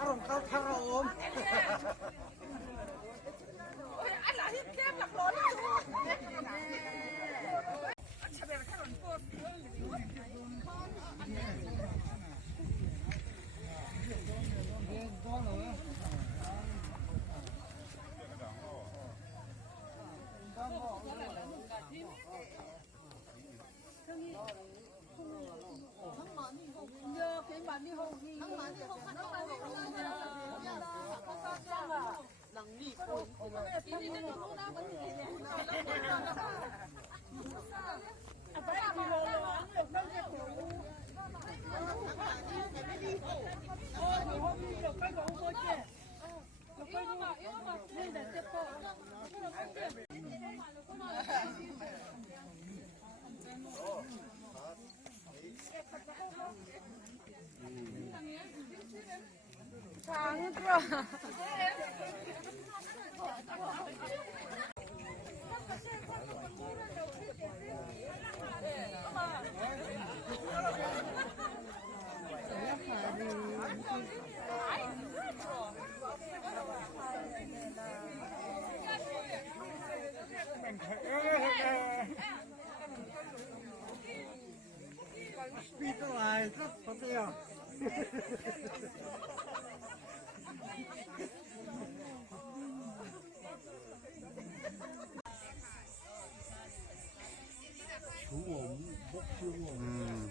Aron kau karom. Ala hikem lak lon tu. Sabar kan pot. Speed lại rất có tiêu. Chú ổn, bốc xương ổn.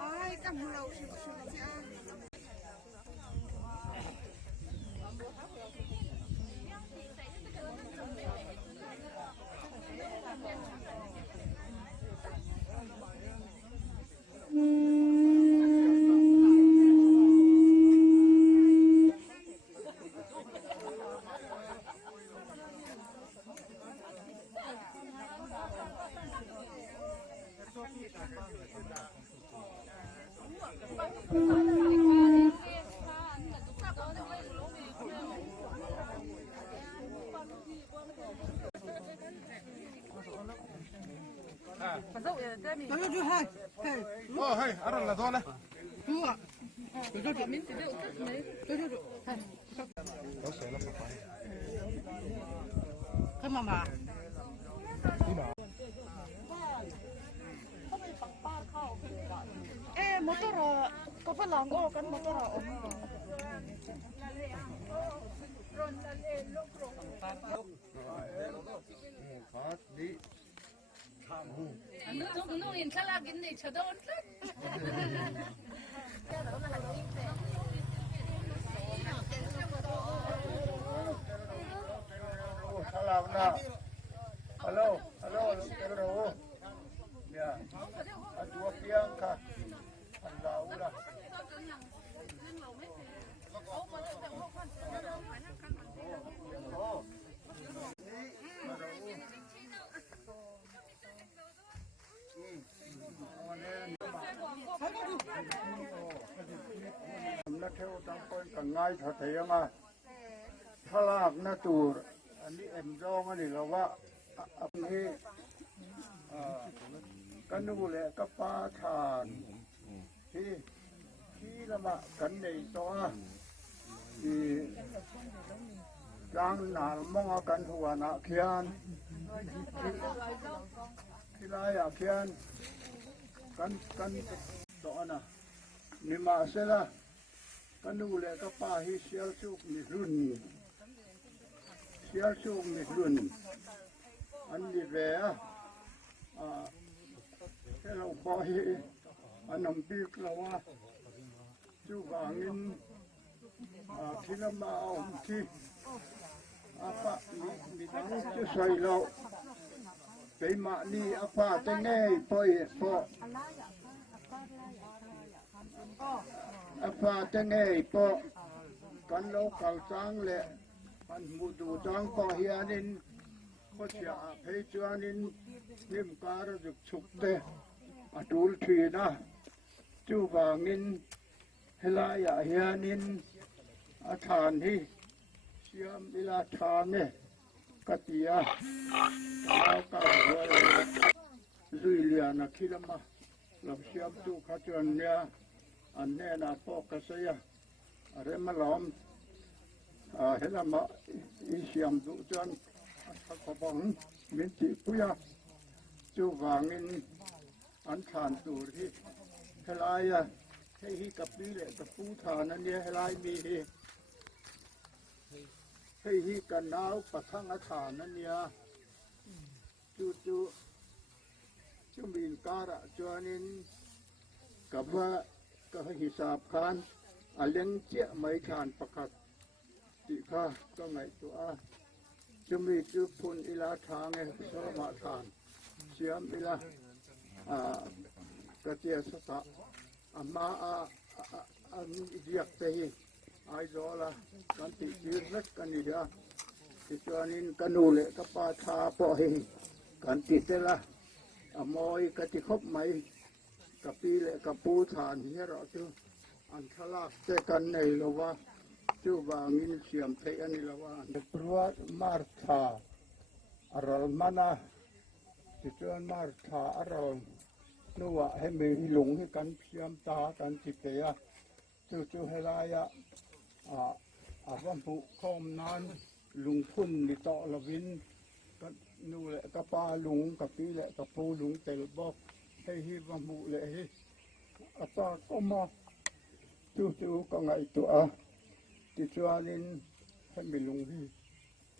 Ai cầm lầu sụp cha. Tôi hai. Hey, aron la tola. Dua. Cái mà. Motor có phải lòng ô kan motor ôm. Đi. Nó in sala gin ni chadon. Salam na. Hello, hello. Ya. Adua piang ka. Allah ulah. Nó theo trong con cả ngay thật thấy màถ้าลากนะตูรอันนี้เอ็มจองอันนี้เราว่าอันนี้กันนูแหละกับปลาทานที่ละมากันในตัวที่จางหนามองกันหัวนะเขียนที่ลายเขียนกันตัวน่ะนี่มาเสร็จละ ก็นูแลก็ป้าให้เสียสุกมีรุ่นเสียสุกมีรุ่นอันนี้แหละแค่เราพอให้อันนำปีกเราว่าจูบางินที่เรามาเอาที่อาปะมีดังจะใส่เราไปมานี่อาปะจะง่ายปล่อยพออาปะจะง่ายพอกันเราเก่าจังแหละกันมุดูจังพอเฮียนินก็จะเพยจวนินนิมการจุกฉุกเตอดูลทีนะจูบางินเฮลายาเฮียนินอาทานที่เสียมเวลาทานเนี่ยกติยาเราเก่าหัวเลยลุยเลียนะคิดมาเราเสียมจูขจรเนี่ยอันแน่นะพอกเสียอะไรมาล้อมเห็นมาอีเสียมดูจนถ้าขบังมินจิปุยาจูวางินอันทานตูที่เฮลายาให้ฮีกับปีเละกับปูทานนั่นเนี่ยเฮลายมีให้ฮีกันนาวปะทังอาฐานนั่นเนี่ยจูมีนการะจวนินกับว่าก็ให้หิสาบคานอเลี้ยงเจ้าไม่ขานประคัดติค่ะก็ไงตัวจะมีจุพุนอิลาทางไงสมาทานเสียมอิลากระเจียสตะมาอันเรียกเตยไอโซลากันติยืนนักกันนี่เดียวที่จวนินกันนูเลยกับปาชาปอเฮกันติเตละมอยกะติคบไหมกับปีเลยกับปูฐานเฮียเราจูอันทลากเตกันในละว่าจูบางินเสียมเทอันนี้ละว่าปรวดมาร์ธาอารลมานะที่จวนมาร์ธาอารลนัวให้มีหลงให้กันเพียมตากันจิตเตยจูให้ลายวันปุคอมนานลุงพุ่นนิตอละวินก็นูแหละกับปลาลุงกับปีแหละกับปูลุงเตลบอกให้ฮิวันปุเลยอาปาก็มาจูก็ไงตัวติจวนินให้มีลุงที่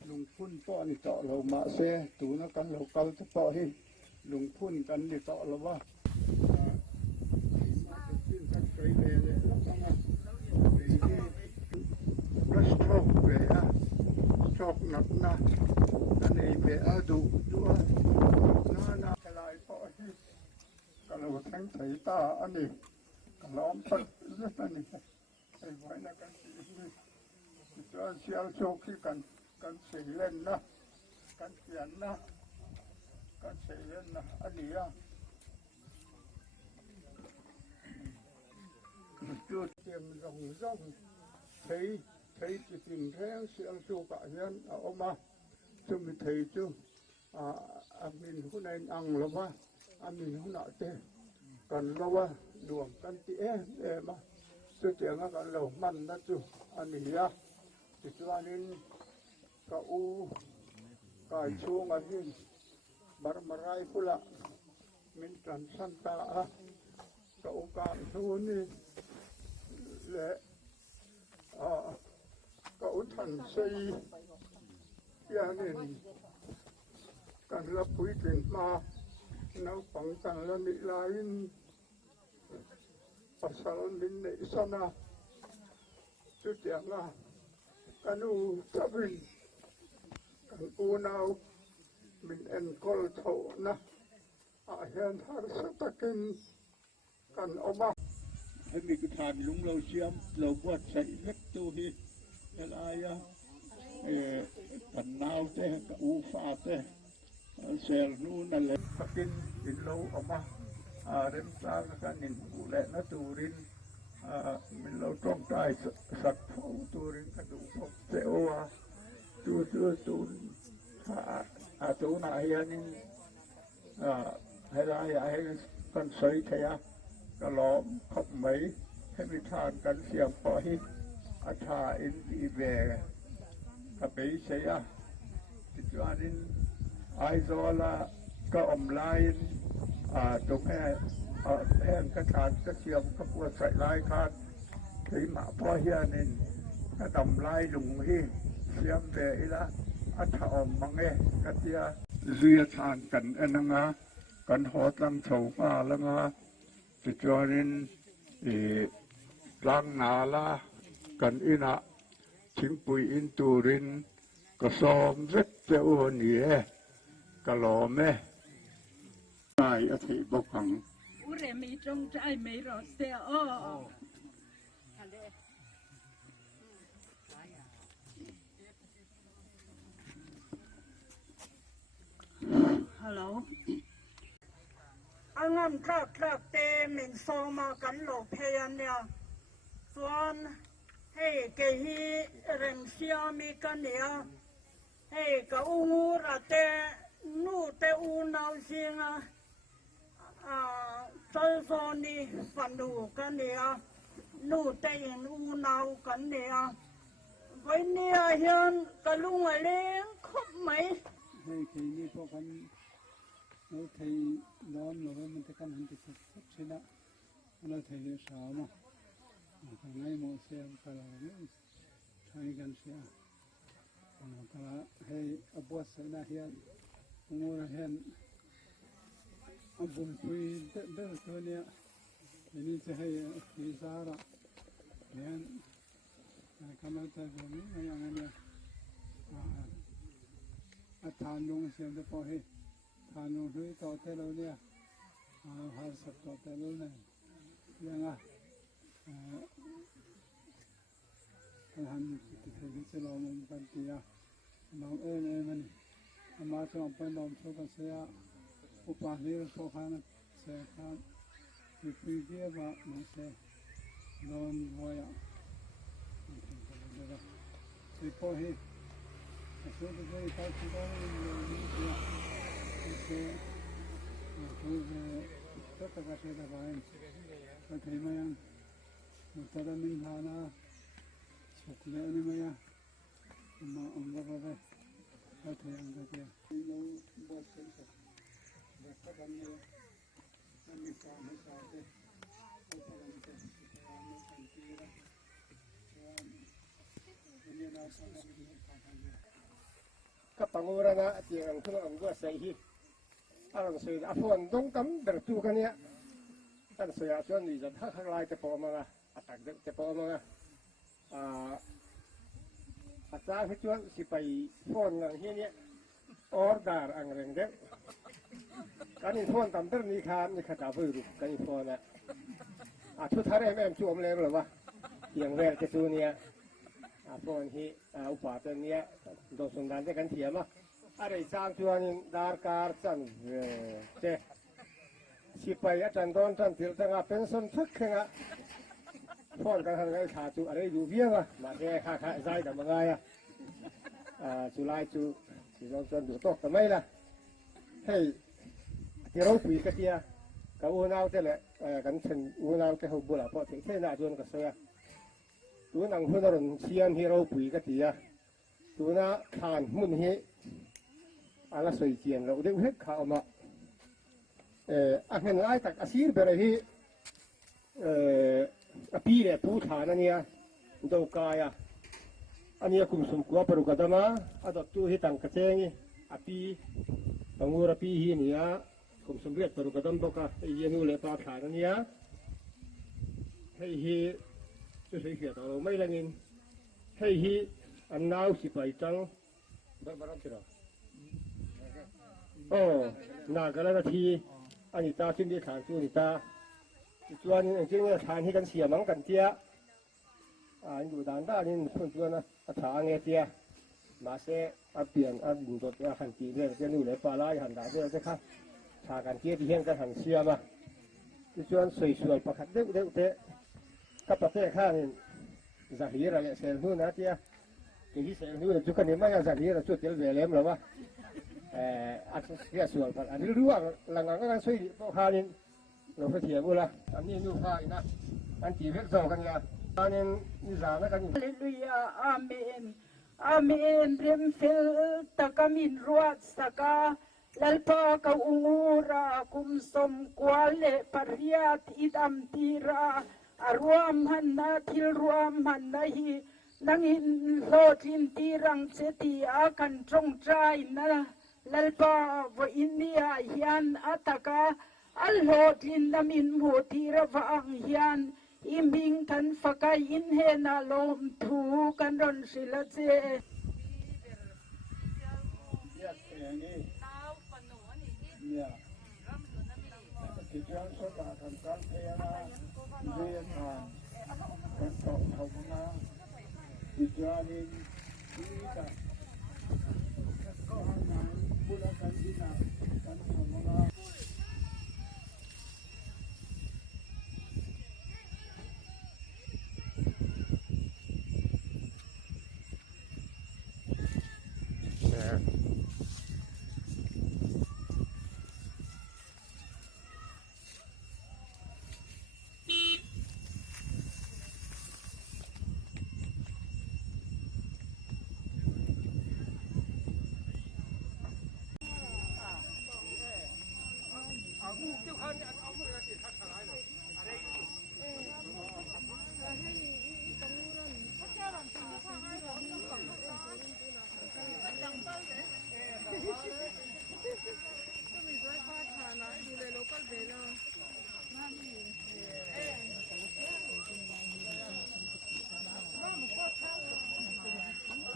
ลุงพุ่นป้อนิตอเรามาเสตูนักกันเราเกาจะป้อให้ลุงพุ่นกันนิตอเราว่าชอบนักนะอันนี้เบอดูด้วยน่าทลายพอที่ก็เราทั้งใส่ตาอันนี้ก็ล้อมพัดเรื่องนี้ไอ้ไว้นะกันจะเสียโชคที่กันเสียเล่นนะกันเขียนนะกันเสียเล่นนะอันนี้จุดเตรียมร่องthấy tình thế sự chu cả nhân ở mà chúng mình thấy chứ mình hôm nay ăn là ba mình hôm nọ thế còn là ba đuổi căn tía mà tôi tiếng là còn lẩu mặn đó chứ mình á thì cho nên cậu cài chuông ở hin barmarai pula mình trần san ta cậu cài chuông đi lệ cậu thần xây gia đình cần là quý tiền mà nó phẳng cần là bị lại pasal min ne sana tu tiang la kanu tabin kan unau min en kol tho na a hian har satakin kan omaให้มีกทานลุงเราเชียมเราวัดใส่เล็กตัวฮีอะไรปันนาวเต้กับอูฟ้าเต้เซลนู่นนั่นแหละกินเราออกมาเริ่มสร้างกันนินกูและนัตูรินมันเราต้องได้สัตว์ผู้ตูรินกระดูกเซโอตูตูนาเฮียนินให้ได้ให้กันใส่เทียก็ล้อมขบไหมให้มีทานกันเสียงปล่อยอาชาอินอีเบกับไปเสียติดจวนนินไอโซลาก็อมไลน์ตรงแห่งกระถางกระเทียมกระปวดใส่ลายคาด ที่มาพอเฮียนินก็ดำลายลุงฮีเสียมเบอีละอัฐอมมังเอกะเตียเรียทานกันอันงะกันหอดลังโถมาละงะสิจวนินลังนาละกันอินะชิงปุยอินตูรินก็ซอมเวทเจโอนี่กะหลอแม่ได้อธิบกัง อุเรมีจงใจไม่รอเสียอ้อ ฮัลโหล อังงั้นครับเตมินโซมากันโลเพยันเนี่ยส่วนให้เกฮีเร็งเสียมีกันเนี่ยให้กะอูระเตนูเตอูนาวซิงซอซอนีฟันดูกันเนี่ยนูเตอินอูนาวกันเนี่ยไว้เนี่ยเฮียนกะลุงเล้งครบไหมให้ทีนี้พวกกันเราไทยน้อมเรามันจะกันหันไปสุดใช่ไหมเราไทยเลี้ยสาวมาทางไหนหมดเสียงกันเราทางกันเสียกันให้อบัวเสนาเฮียนงูเฮียนอบุญคุยเดินตัวเนี้ยทีนี้จะให้ทีสาระเฮียนกำลังใจแบบนี้อย่างเงี้ยทานลงเสียงจะพอให้ทานลงด้วยต่อแต่เราเนี่ยหาสับต่อแต่เราเนี่ยยังหันติดที่จะเรามันกันตีน้องมันมาจะไปน้องโชกันเสียอุปาเลี้ยงโชกันเสียครับมีปีเดียวว่ามันเสียนอนหัวยสิพอให้それで大体違うにしてそれでちょっとかしらばいんそれで今やただみんなな食料にもやまあ音楽であとやんだけのボスセンターだったかね何かไม่ทราบเลยแต่เราจะไม่สังเกตเนี่ยเราสามารถดูได้ก็ปังอุระนะเตียงขึ้นอังกัวใส่ฮีอันสุดอภวนดงกำเดือดตัวกันเนี่ยอันสุดอาส่วนนี้จะทักลายจะพอมาอัตักจะพอมาอาจารย์ที่ชวนสิไปฟ้อนอย่างนี้เนี่ยออร์ดาร์อังเริงเด็กการนี้ฟ้อนตามเรื่องนี้ครับนี่ข้าจะไปรู้การนี้ฟ้อนนะชุดท้ายแม่ช่วยเลยหรือวะเตียงแรกจะสู้เนี่ยฟ้อนที่อุปาเตเนี่ยโดนสุนทรจะกันเทียมอะไรสร้างชวนดาร์การจันเจสิไปอาจารย์โดนจันทิลตั้งเป็นส่วนทุกข์นะฟ้อนกันทางไอ้ขาจูอะไรอยู่เบี้ยมาแค่ข้าใจแต่มาไงจุไลจูสิลองชวนดูโต๊ะทำไมล่ะให้ที่เราคุยกันเทียกับอูนาวเท่าไหร่กันเช่นอูนาวเท่าหัวบุหรี่พอถึงเท่านั้นจวนก็เสียตัวนังหุ่นรนเชียนที่เราปุ๋ยกันทีตัวน่ะขานมุ่นเฮอะไรสวยเจียนเราเดี๋ยวเฮ็ดข่าวมาอันนั้นไอ้ตักอาชีพแบบนี้ปีเนี่ยผู้ฐานเนี่ยดาวกายอันนี้คุมสมควรปรุกระดมาอันดับตัวที่ตั้งกระเจงปีตั้งวัวปีที่เนี่ยคุมสมเรียบปรุกระดมบอกว่าไอ้ยันนู่นเลยปลาฐานเนี่ยให้จะใช้เขียนเราไม่ละเงินให้ฮีอันน้าวสิไปจังบ้านเราโอ้นากระนาทีอันนี้ตาชิ้นที่ฐานตัวนี้ตาส่วนจริงๆฐานที่กันเสียมังกันเตี้ยอยู่ด้านด้านนี้ส่วนตัวนะฐานเงี้ยเตี้ยมาเสะเปลี่ยนดินตัวหันตีเรื่องจะนู่นเลยปลาไหลหันดาเรื่องจะค่ะฐานกันเตี้ยที่เห็นกันหันเสียมาส่วนสวยๆประคัดเด็กเตะกับประเทศข้านี่จะเห็นอะไรเสียนู่นนะเตี้ยที่เสียนู่นจุกันนี่ไม่จะเห็นเราจุดเดียวเวลมหรือวะอันเสียส่วนอันนี้รู้ว่าหลังๆก็การช่วยพวกข้านี่เราไปเถียงกูละอันนี้นู่นข้าอีกนะอันที่เวกส่งกันละอันนี้นิสานะกัน ฮาเลลูยาอาเมนอาเมนเริมฟิลตะกามินรวดสกาlalpa ka ungura kum som kwale pariat idam tira รวมหันนาทิลรวมหันนาฮีนังอินโลทินตีรังเสตีอากันจงใจนะลลปาวอินเนียฮินอัตกาอัลโลทินนามินโมตีระวังฮินอิมิงกันฟักอินเฮนาลมทูกันรอนสิลเจเนี่ยที่จะสตาทำการพยานาเรียนผ่านการสอบเขามาที่จะนินที่จะก็หางานบุรกันดินาการทำมา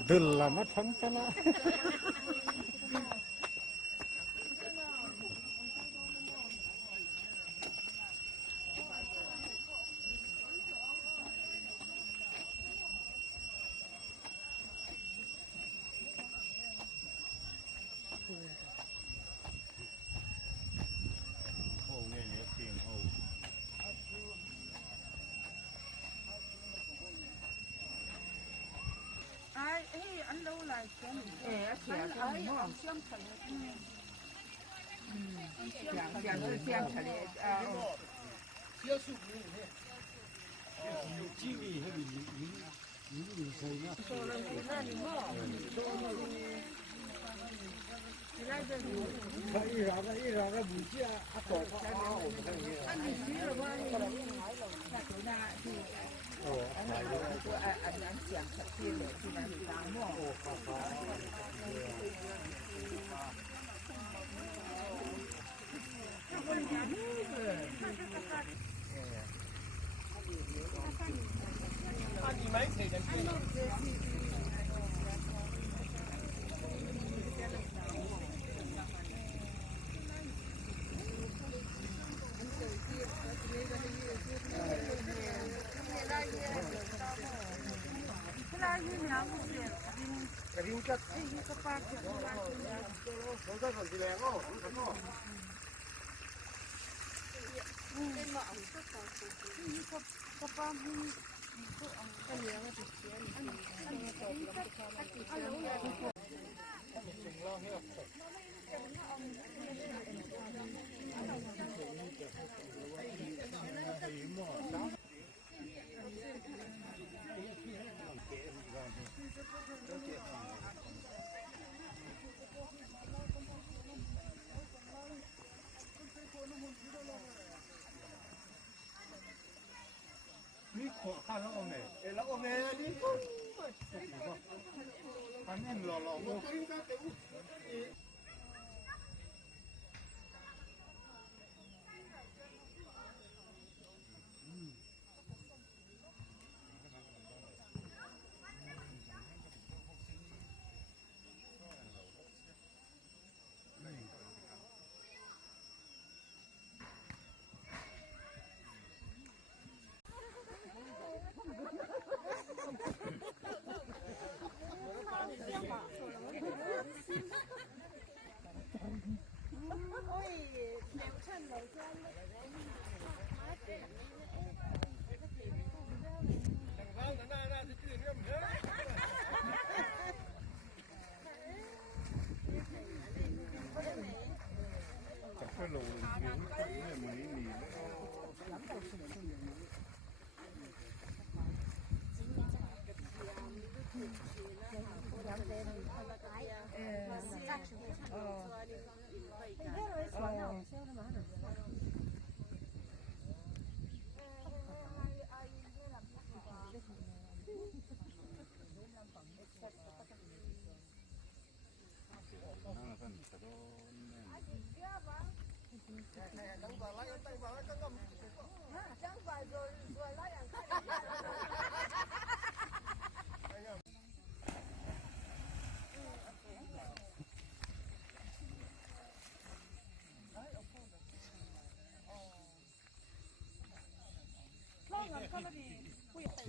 Dilla ma thangtala นี่ขอข้าแล้วเอาไหนแล้วเอาไหนนี่ก็อันนี้หล่อๆก็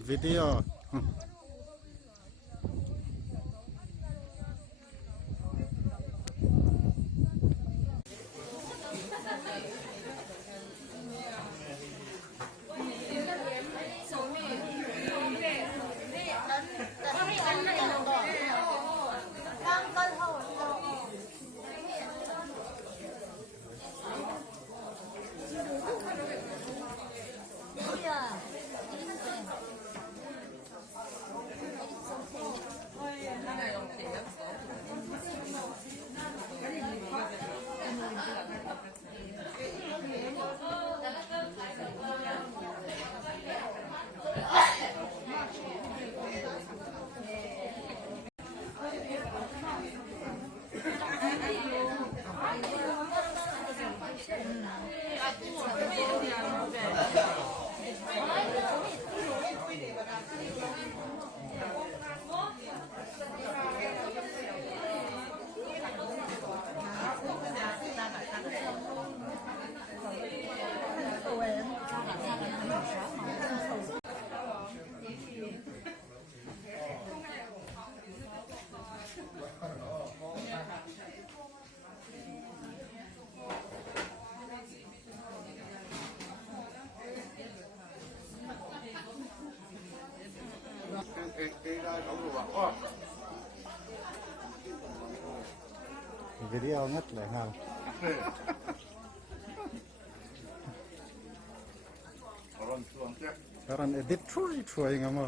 วิดีโอ วิดีโองัดเลยครับKaran editช่วยงาม